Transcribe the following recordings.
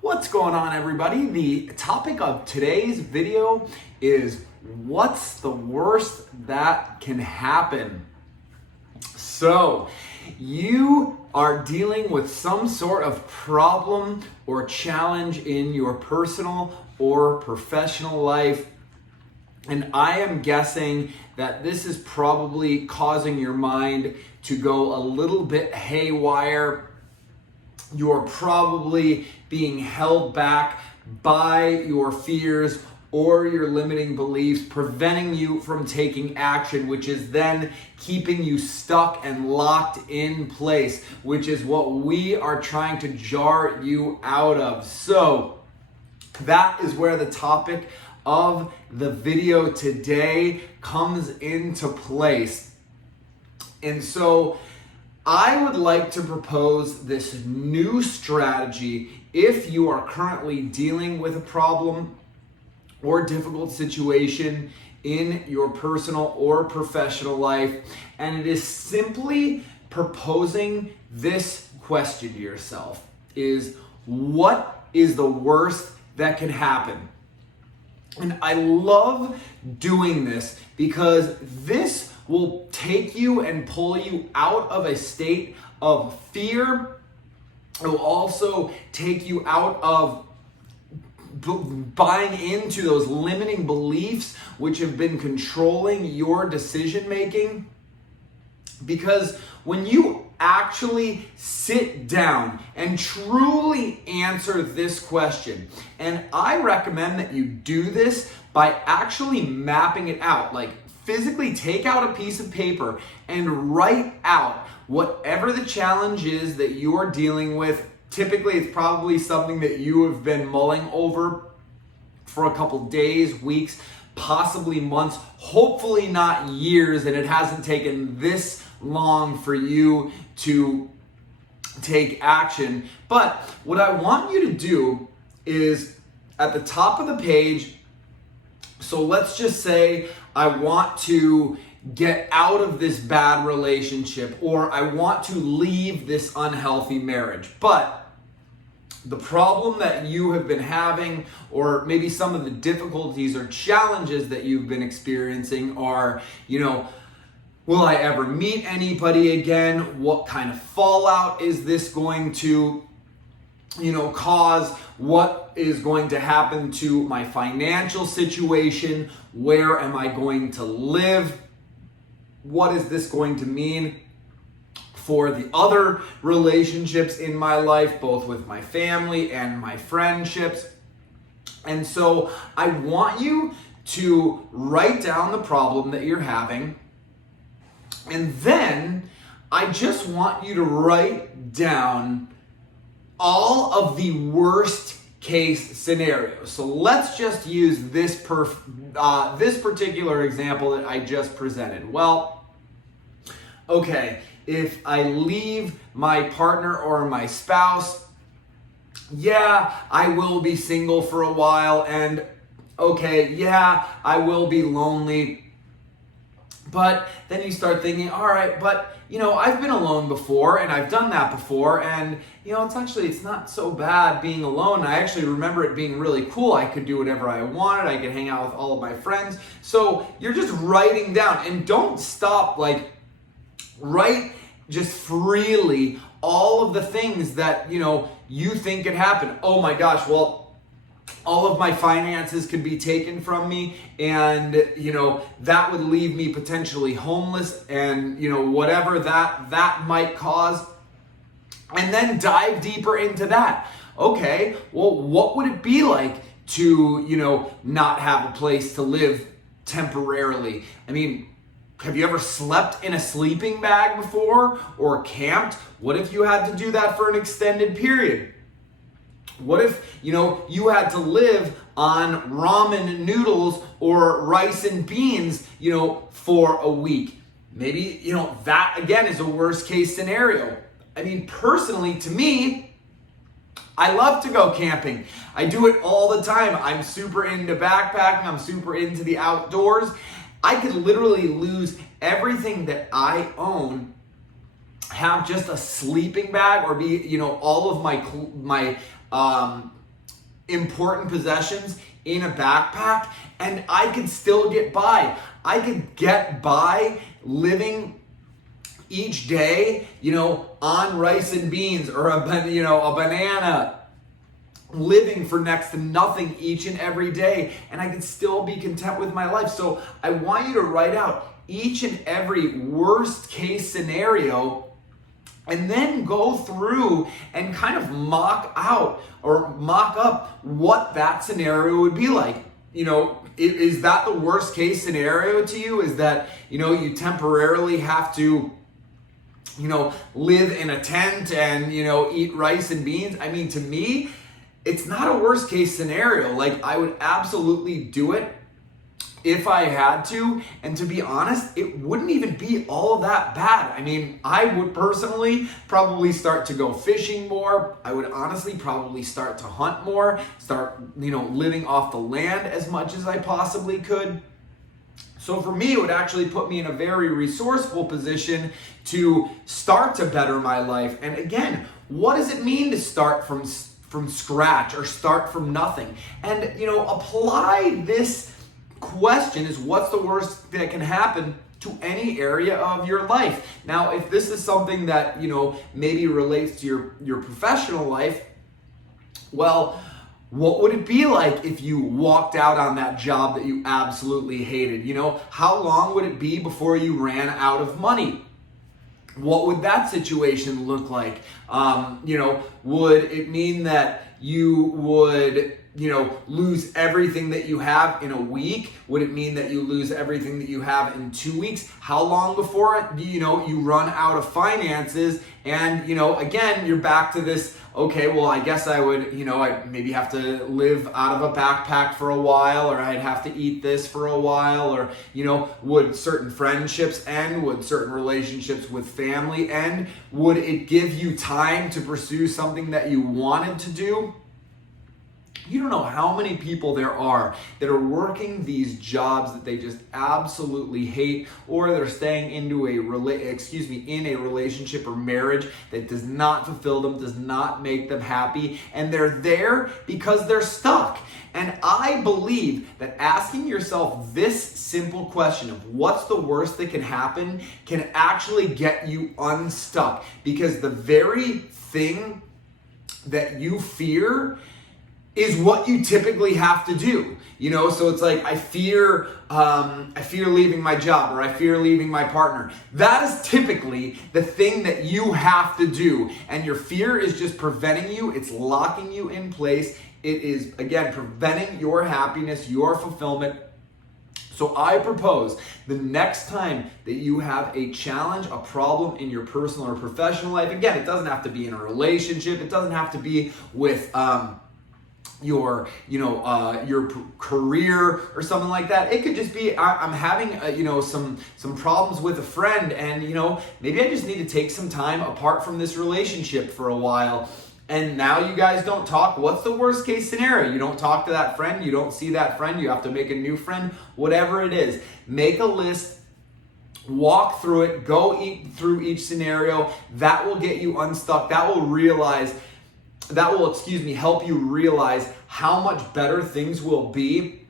What's going on, everybody? The topic of today's video is what's the worst that can happen? So, you are dealing with some sort of problem or challenge in your personal or professional life, and I am guessing that this is probably causing your mind to go a little bit haywire. You're probably being held back by your fears or your limiting beliefs, preventing you from taking action, which is then keeping you stuck and locked in place, which is what we are trying to jar you out of. So that is where the topic of the video today comes into place. And so I would like to propose this new strategy if you are currently dealing with a problem or difficult situation in your personal or professional life, and it is simply proposing this question to yourself: is what is the worst that can happen? And I love doing this because this will take you and pull you out of a state of fear. It will also take you out of buying into those limiting beliefs which have been controlling your decision making. Because when you actually sit down and truly answer this question, and I recommend that you do this by actually mapping it out, like physically take out a piece of paper and write out whatever the challenge is that you are dealing with. Typically, it's probably something that you have been mulling over for a couple days, weeks, possibly months, hopefully not years, and it hasn't taken this long for you to take action. But what I want you to do is at the top of the page, so let's just say I want to get out of this bad relationship, or I want to leave this unhealthy marriage. But the problem that you have been having, or maybe some of the difficulties or challenges that you've been experiencing are, will I ever meet anybody again? What kind of fallout is this going to, cause? What is going to happen to my financial situation? Where am I going to live? What is this going to mean for the other relationships in my life, both with my family and my friendships? And so I want you to write down the problem that you're having, and then I just want you to write down all of the worst case scenarios. So let's just use this particular example that I just presented. Well, okay, if I leave my partner or my spouse, yeah, I will be single for a while, and okay, yeah, I will be lonely. But then you start thinking, all right, but I've been alone before, and I've done that before, and it's not so bad being alone. I actually remember it being really cool. I could do whatever I wanted. I could hang out with all of my friends. So you're just writing down, and don't stop, write just freely all of the things that, you think could happen. Oh my gosh, well, all of my finances could be taken from me, and that would leave me potentially homeless, and whatever that might cause. And then dive deeper into that. Okay, well, what would it be like to not have a place to live temporarily? I mean, have you ever slept in a sleeping bag before, or camped? What if you had to do that for an extended period? What if, you had to live on ramen noodles or rice and beans, for a week? Maybe, that again is a worst case scenario. I mean, personally, to me, I love to go camping. I do it all the time. I'm super into backpacking. I'm super into the outdoors. I could literally lose everything that I own, have just a sleeping bag, or be, all of my important possessions in a backpack, and I could still get by. I could get by living each day, on rice and beans or a banana, living for next to nothing each and every day, and I could still be content with my life. So I want you to write out each and every worst case scenario, and then go through and kind of mock up what that scenario would be like. Is that the worst case scenario to you? Is that, you temporarily have to, live in a tent and, eat rice and beans? I mean, to me, it's not a worst case scenario. Like, I would absolutely do it if I had to, and to be honest, it wouldn't even be all that bad. I mean, I would personally probably start to go fishing more. I would honestly probably start to hunt more, start, living off the land as much as I possibly could. So for me, it would actually put me in a very resourceful position to start to better my life. And again, what does it mean to start from scratch or start from nothing? And, apply this question is, what's the worst that can happen to any area of your life? Now, if this is something that, maybe relates to your professional life, well, what would it be like if you walked out on that job that you absolutely hated? How long would it be before you ran out of money? What would that situation look like? Would it mean that you would, lose everything that you have in a week? Would it mean that you lose everything that you have in 2 weeks? How long before, you run out of finances and, again, you're back to this, okay, well, I guess I would, I'd maybe have to live out of a backpack for a while, or I'd have to eat this for a while, or, would certain friendships end? Would certain relationships with family end? Would it give you time to pursue something that you wanted to do? You don't know how many people there are that are working these jobs that they just absolutely hate, or they're staying into in a relationship or marriage that does not fulfill them, does not make them happy, and they're there because they're stuck. And I believe that asking yourself this simple question of what's the worst that can happen can actually get you unstuck, because the very thing that you fear is what you typically have to do. So it's like, I fear leaving my job, or I fear leaving my partner. That is typically the thing that you have to do. And your fear is just preventing you. It's locking you in place. It is, again, preventing your happiness, your fulfillment. So I propose the next time that you have a challenge, a problem in your personal or professional life, again, it doesn't have to be in a relationship. It doesn't have to be with, your career or something like that. It could just be, I'm having some problems with a friend, and maybe I just need to take some time apart from this relationship for a while, and now you guys don't talk. What's the worst case scenario? You don't talk to that friend, you don't see that friend, you have to make a new friend. Whatever it is, make a list, walk through it, through each scenario. That will get you unstuck. That will help you realize how much better things will be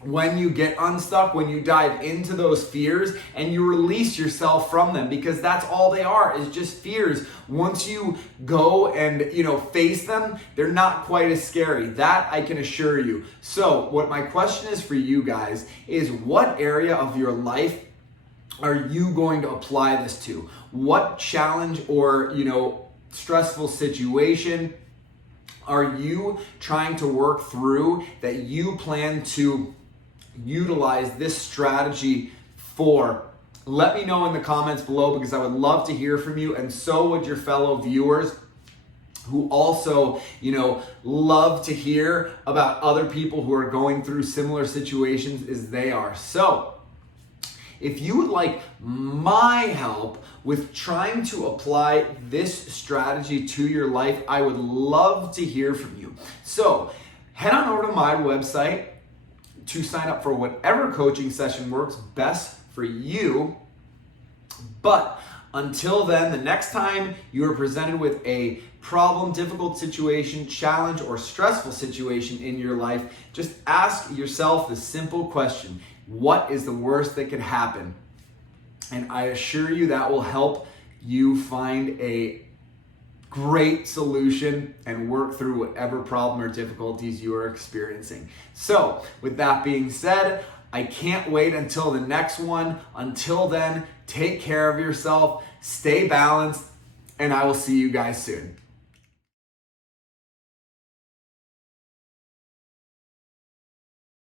when you get unstuck, when you dive into those fears and you release yourself from them, because that's all they are, is just fears. Once you go and face them, they're not quite as scary. That I can assure you. So what my question is for you guys is, what area of your life are you going to apply this to? What challenge or stressful situation are you trying to work through that you plan to utilize this strategy for? Let me know in the comments below, because I would love to hear from you, and so would your fellow viewers who also, love to hear about other people who are going through similar situations as they are. So, if you would like my help with trying to apply this strategy to your life, I would love to hear from you. So head on over to my website to sign up for whatever coaching session works best for you. But until then, the next time you are presented with a problem, difficult situation, challenge, or stressful situation in your life, just ask yourself the simple question, what is the worst that could happen? And I assure you that will help you find a great solution and work through whatever problem or difficulties you are experiencing. So, with that being said, I can't wait until the next one. Until then, take care of yourself, stay balanced, and I will see you guys soon.